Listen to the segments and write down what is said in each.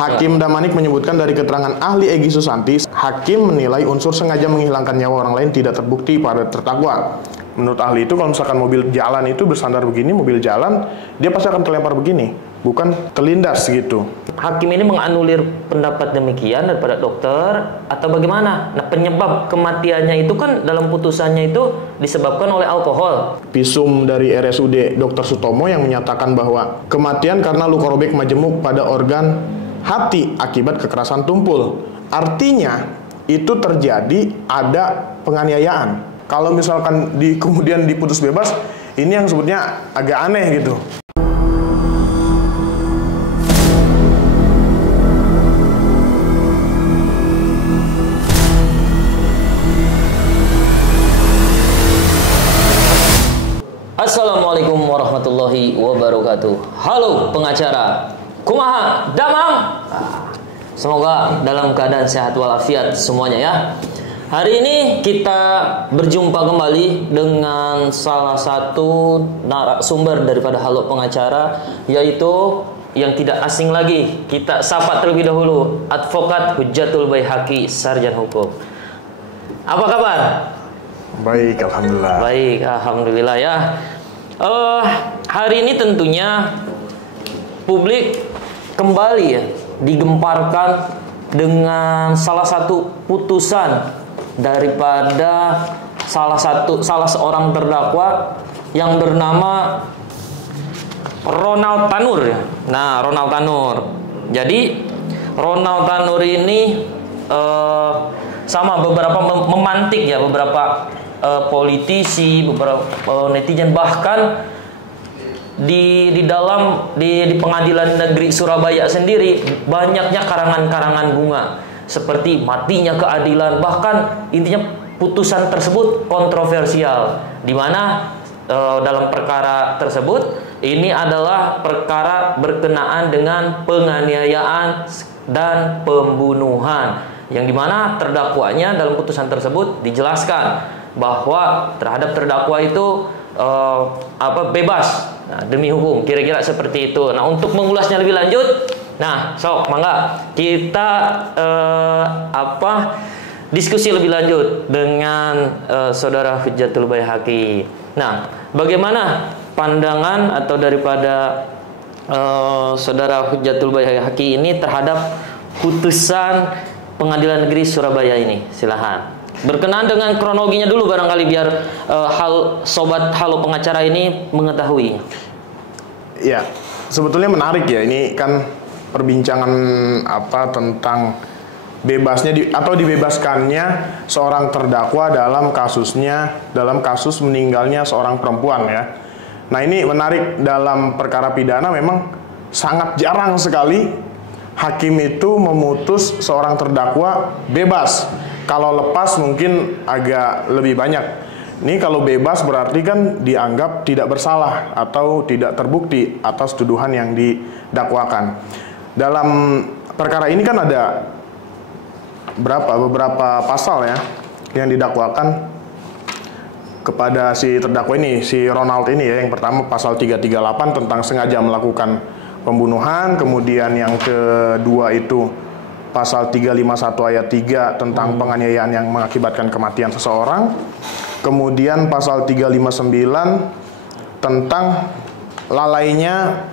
Hakim Damanik menyebutkan dari keterangan ahli Egy Susanti, hakim menilai unsur sengaja menghilangkan nyawa orang lain tidak terbukti pada terdakwa. Menurut ahli itu, kalau misalkan mobil jalan itu bersandar begini, mobil jalan, dia pasti akan terlempar begini, bukan terlindas gitu. Hakim ini menganulir pendapat demikian daripada dokter atau bagaimana? Nah, penyebab kematiannya itu kan dalam putusannya itu disebabkan oleh alkohol. Visum dari RSUD Dr. Sutomo yang menyatakan bahwa kematian karena luka robek majemuk pada organ hati akibat kekerasan tumpul. Artinya itu terjadi ada penganiayaan. Kalau misalkan kemudian diputus bebas, ini yang sebutnya agak aneh gitu. Assalamualaikum warahmatullahi wabarakatuh. Halo pengacara, kumaha damang? Semoga dalam keadaan sehat walafiat semuanya ya. Hari ini kita berjumpa kembali dengan salah satu narasumber daripada Halo Pengacara, yaitu yang tidak asing lagi. Kita sapa terlebih dahulu, Advokat Hudjatul Baihaqi, sarjana hukum. Apa kabar? Baik, alhamdulillah. Baik, alhamdulillah ya. Hari ini tentunya publik kembali ya digemparkan dengan salah satu putusan daripada salah seorang terdakwa yang bernama Ronald Tanur ya. Nah, Ronald Tanur. Jadi Ronald Tanur ini sama beberapa memantik ya beberapa politisi, beberapa netizen, bahkan di Pengadilan Negeri Surabaya sendiri banyaknya karangan-karangan bunga seperti matinya keadilan, bahkan intinya putusan tersebut kontroversial, di mana dalam perkara tersebut ini adalah perkara berkenaan dengan penganiayaan dan pembunuhan, yang dimana terdakwanya dalam putusan tersebut dijelaskan bahwa terhadap terdakwa itu bebas, nah, demi hukum, kira-kira seperti itu. Nah, untuk mengulasnya lebih lanjut, nah, mangga kita diskusi lebih lanjut dengan saudara Hudjatul Baihaqi. Nah, bagaimana pandangan atau daripada saudara Hudjatul Baihaqi ini terhadap putusan Pengadilan Negeri Surabaya ini? Silahkan. Berkenaan dengan kronologinya dulu barangkali biar sobat Halo Pengacara ini mengetahui. Ya, sebetulnya menarik ya, ini kan perbincangan tentang bebasnya atau dibebaskannya seorang terdakwa dalam kasus meninggalnya seorang perempuan ya. Nah, ini menarik, dalam perkara pidana memang sangat jarang sekali hakim itu memutus seorang terdakwa bebas. Kalau lepas mungkin agak lebih banyak. Ini kalau bebas berarti kan dianggap tidak bersalah atau tidak terbukti atas tuduhan yang didakwakan. Dalam perkara ini kan ada beberapa pasal ya yang didakwakan kepada si terdakwa ini, si Ronald ini ya. Yang pertama pasal 338 tentang sengaja melakukan pembunuhan, kemudian yang kedua itu pasal 351 ayat 3 tentang penganiayaan yang mengakibatkan kematian seseorang. Kemudian pasal 359 tentang lalainya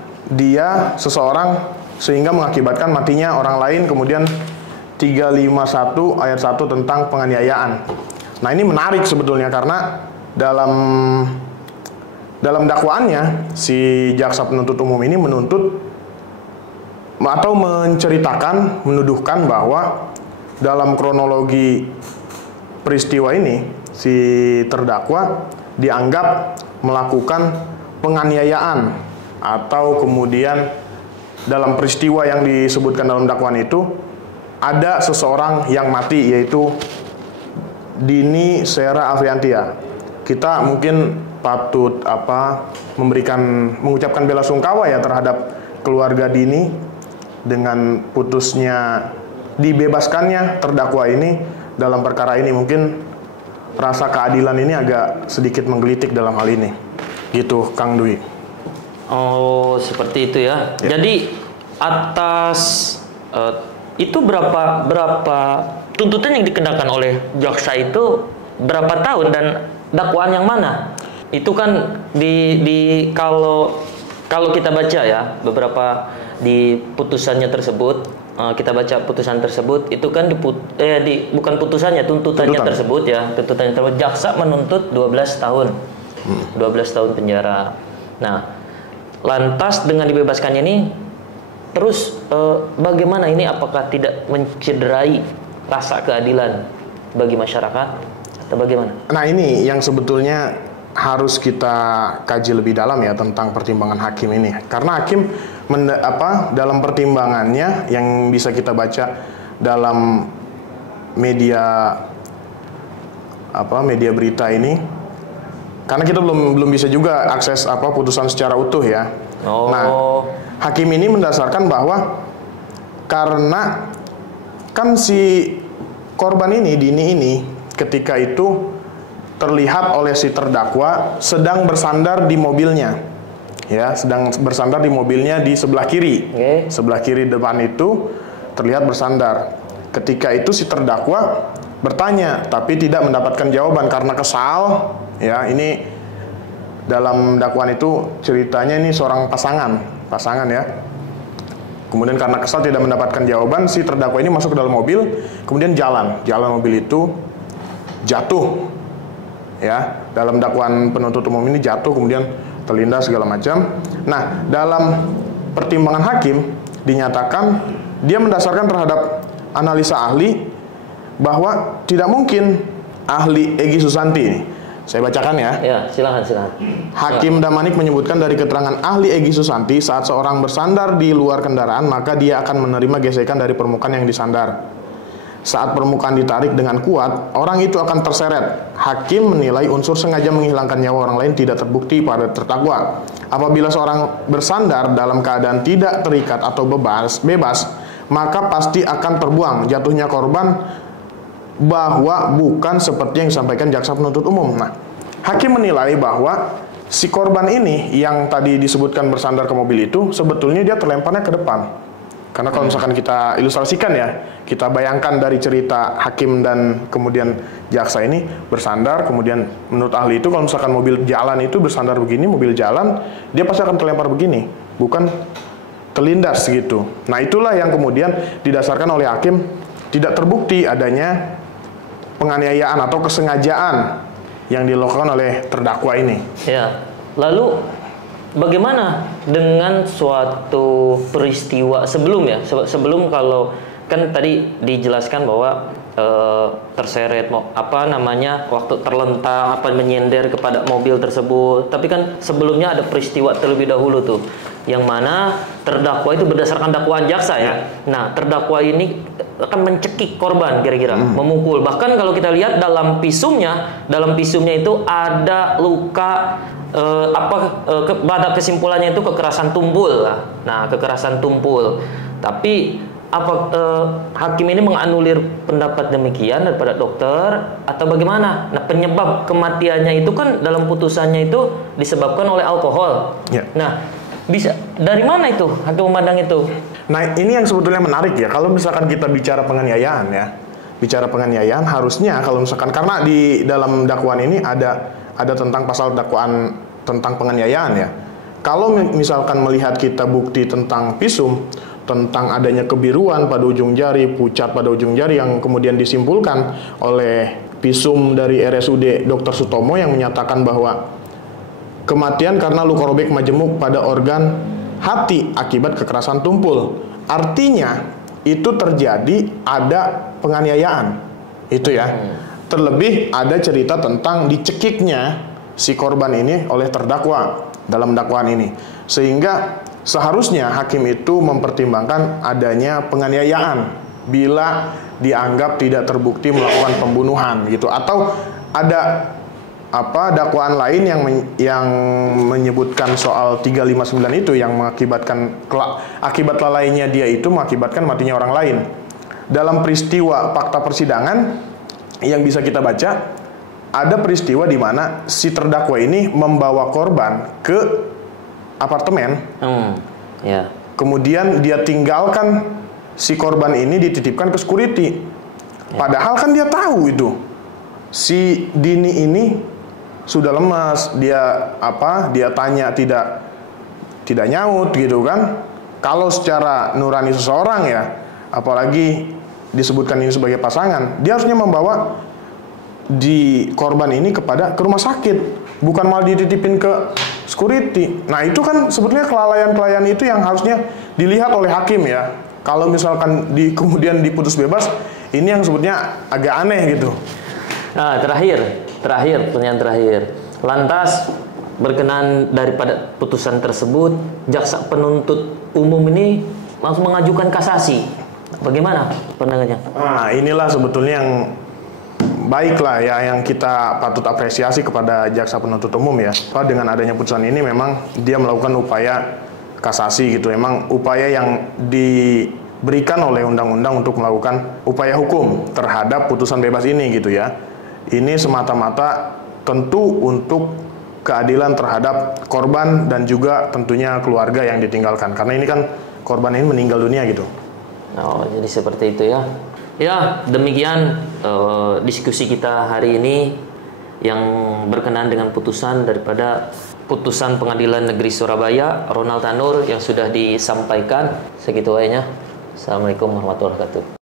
seseorang sehingga mengakibatkan matinya orang lain. Kemudian 351 ayat 1 tentang penganiayaan. Nah, ini menarik sebetulnya karena dalam dakwaannya si jaksa penuntut umum ini menuntut atau menuduhkan bahwa dalam kronologi peristiwa ini si terdakwa dianggap melakukan penganiayaan, atau kemudian dalam peristiwa yang disebutkan dalam dakwaan itu ada seseorang yang mati, yaitu Dini Sera Afriantia. Kita mungkin patut mengucapkan bela sungkawa ya terhadap keluarga Dini dengan dibebaskannya terdakwa ini dalam perkara ini. Mungkin rasa keadilan ini agak sedikit menggelitik dalam hal ini. Gitu, Kang Dwi. Oh, seperti itu ya. Jadi atas Itu berapa tuntutan yang dikenakan oleh jaksa itu berapa tahun dan dakwaan yang mana? Itu kan kalau kita baca ya beberapa di putusannya tersebut, kita baca putusan tersebut itu kan bukan putusannya, tuntutannya tersebut ya, tuntutannya tersebut jaksa menuntut 12 tahun. 12 tahun penjara. Nah, lantas dengan dibebaskannya ini terus bagaimana ini, apakah tidak mencederai rasa keadilan bagi masyarakat atau bagaimana? Nah, ini yang sebetulnya harus kita kaji lebih dalam ya tentang pertimbangan hakim ini. Karena hakim dalam pertimbangannya yang bisa kita baca dalam media media berita ini, karena kita belum bisa juga akses putusan secara utuh ya. Nah, hakim ini mendasarkan bahwa karena kan si korban Dini ini ketika itu terlihat oleh si terdakwa sedang bersandar di mobilnya, ya, sedang bersandar di mobilnya di sebelah kiri, sebelah kiri depan itu terlihat bersandar. Ketika itu si terdakwa bertanya, tapi tidak mendapatkan jawaban karena kesal, ya. Ini dalam dakwaan itu ceritanya ini seorang pasangan ya. Kemudian karena kesal tidak mendapatkan jawaban, si terdakwa ini masuk ke dalam mobil, kemudian jalan mobil itu jatuh. Ya, dalam dakwaan penuntut umum ini jatuh kemudian terlindas segala macam. Nah, dalam pertimbangan hakim dinyatakan dia mendasarkan terhadap analisa ahli bahwa tidak mungkin ahli Egy Susanti. Saya bacakan ya. Ya, silakan. Hakim Damanik menyebutkan dari keterangan ahli Egy Susanti, saat seorang bersandar di luar kendaraan maka dia akan menerima gesekan dari permukaan yang disandar. Saat permukaan ditarik dengan kuat, orang itu akan terseret. Hakim menilai unsur sengaja menghilangkan nyawa orang lain tidak terbukti pada terdakwa. Apabila seorang bersandar dalam keadaan tidak terikat atau bebas, maka pasti akan terbuang. Jatuhnya korban bahwa bukan seperti yang disampaikan jaksa penuntut umum. Nah, hakim menilai bahwa si korban ini yang tadi disebutkan bersandar ke mobil itu sebetulnya dia terlemparnya ke depan. Karena kalau misalkan kita ilustrasikan ya, kita bayangkan dari cerita hakim dan kemudian jaksa ini bersandar, kemudian menurut ahli itu kalau misalkan mobil jalan itu bersandar begini, mobil jalan, dia pasti akan terlempar begini, bukan terlindas gitu. Nah, itulah yang kemudian didasarkan oleh hakim tidak terbukti adanya penganiayaan atau kesengajaan yang dilakukan oleh terdakwa ini. Ya, lalu bagaimana dengan suatu peristiwa sebelum kalau kan tadi dijelaskan bahwa terseret waktu terlentang menyender kepada mobil tersebut, tapi kan sebelumnya ada peristiwa terlebih dahulu tuh yang mana terdakwa itu berdasarkan dakwaan jaksa ya. Nah, terdakwa ini akan mencekik korban kira-kira, memukul. Bahkan kalau kita lihat dalam pisumnya itu ada luka pada kesimpulannya itu kekerasan tumpul lah. Nah, kekerasan tumpul. Tapi hakim ini menganulir pendapat demikian daripada dokter atau bagaimana? Nah, penyebab kematiannya itu kan dalam putusannya itu disebabkan oleh alkohol. Ya. Nah, bisa dari mana itu hakim memandang itu? Nah, ini yang sebetulnya menarik ya. Kalau misalkan kita bicara penganiayaan ya, bicara penganiayaan harusnya kalau misalkan karena di dalam dakwaan ini ada tentang pasal dakwaan tentang penganiayaan ya. Kalau misalkan melihat kita bukti tentang visum, tentang adanya kebiruan pada ujung jari, pucat pada ujung jari yang kemudian disimpulkan oleh visum dari RSUD Dr. Sutomo yang menyatakan bahwa kematian karena luka robek majemuk pada organ hati akibat kekerasan tumpul. Artinya itu terjadi ada penganiayaan. Itu ya. Terlebih ada cerita tentang dicekiknya si korban ini oleh terdakwa dalam dakwaan ini. Sehingga seharusnya hakim itu mempertimbangkan adanya penganiayaan bila dianggap tidak terbukti melakukan pembunuhan gitu, atau ada dakwaan lain yang menyebutkan soal 359 itu yang mengakibatkan akibat lalainya dia itu mengakibatkan matinya orang lain. Dalam peristiwa fakta persidangan yang bisa kita baca, ada peristiwa di mana si terdakwa ini membawa korban ke apartemen. Ya. Kemudian dia tinggalkan si korban ini dititipkan ke security. Padahal kan dia tahu itu si Dini ini sudah lemas, dia tanya tidak nyaut gitu kan. Kalau secara nurani seseorang ya, apalagi disebutkan ini sebagai pasangan, dia harusnya membawa di korban ini ke rumah sakit, bukan malah dititipin ke security. Nah itu kan sebetulnya kelalaian itu yang harusnya dilihat oleh hakim ya. Kalau misalkan kemudian diputus bebas, ini yang sebetulnya agak aneh gitu. Nah terakhir pertanyaan terakhir. Lantas berkenan daripada putusan tersebut, jaksa penuntut umum ini langsung mengajukan kasasi. Bagaimana pandangannya? Nah inilah sebetulnya yang baiklah ya, yang kita patut apresiasi kepada jaksa penuntut umum ya. Dengan adanya putusan ini memang dia melakukan upaya kasasi gitu. Memang upaya yang diberikan oleh undang-undang untuk melakukan upaya hukum terhadap putusan bebas ini gitu ya. Ini semata-mata tentu untuk keadilan terhadap korban dan juga tentunya keluarga yang ditinggalkan. Karena ini kan korban ini meninggal dunia gitu. Oh, jadi seperti itu ya. Ya, demikian diskusi kita hari ini yang berkenaan dengan putusan daripada putusan Pengadilan Negeri Surabaya Ronald Tanur yang sudah disampaikan. Segitu aja. Assalamualaikum warahmatullahi wabarakatuh.